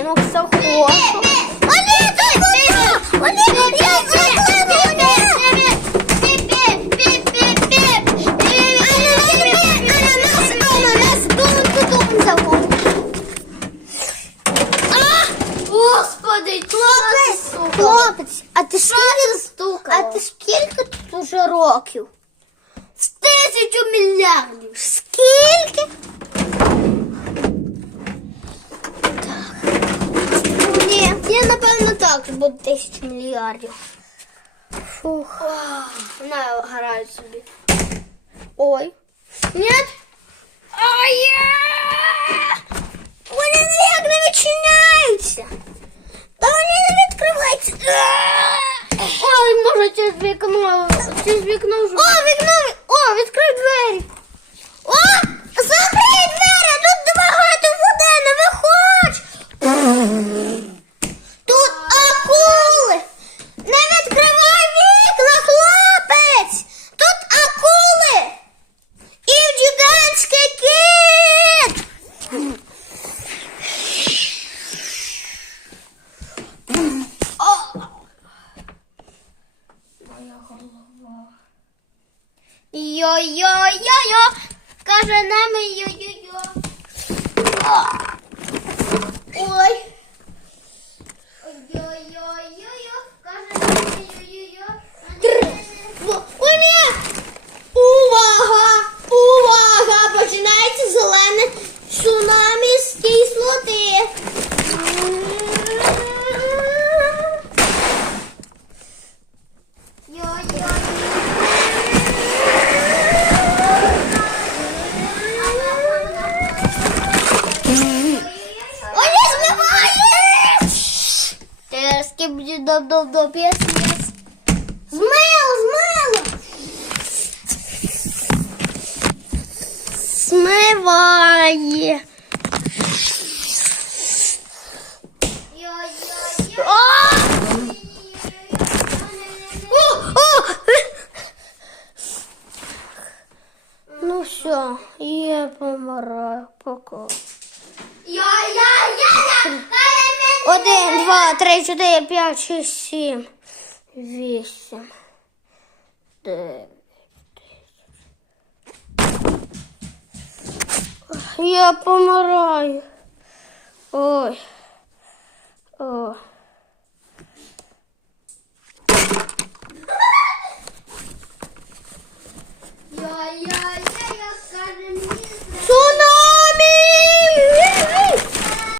будинок захочу. Олі, це вода! Олі, я Господи, Хлопець, сука. хлопець, а ти Що скільки, це стукало? а ти скільки тут уже років? З тисячу мільярдів. Скільки? я напевно так буду тисяч мільярдів. Фух. Вона грає собі. Ой. Ні? Ой! Вони ніяк не відчиняються. Та вони не відкриваються. Ой, може через вікно. Через вікно вже. О, вікно! О, відкрив двері. О, Йо-йо-йо-йо. Каже нам йо-йо-йо. доп-доп-доп, єс, єс. Змило, змило. Смиває. Ну все, я помираю, пока. Я-я-я-я! 1, 2, 3, 4, 5, 6, 7, 8, 9. Я помираю. Ой. О. Я, я, я, я, скажем,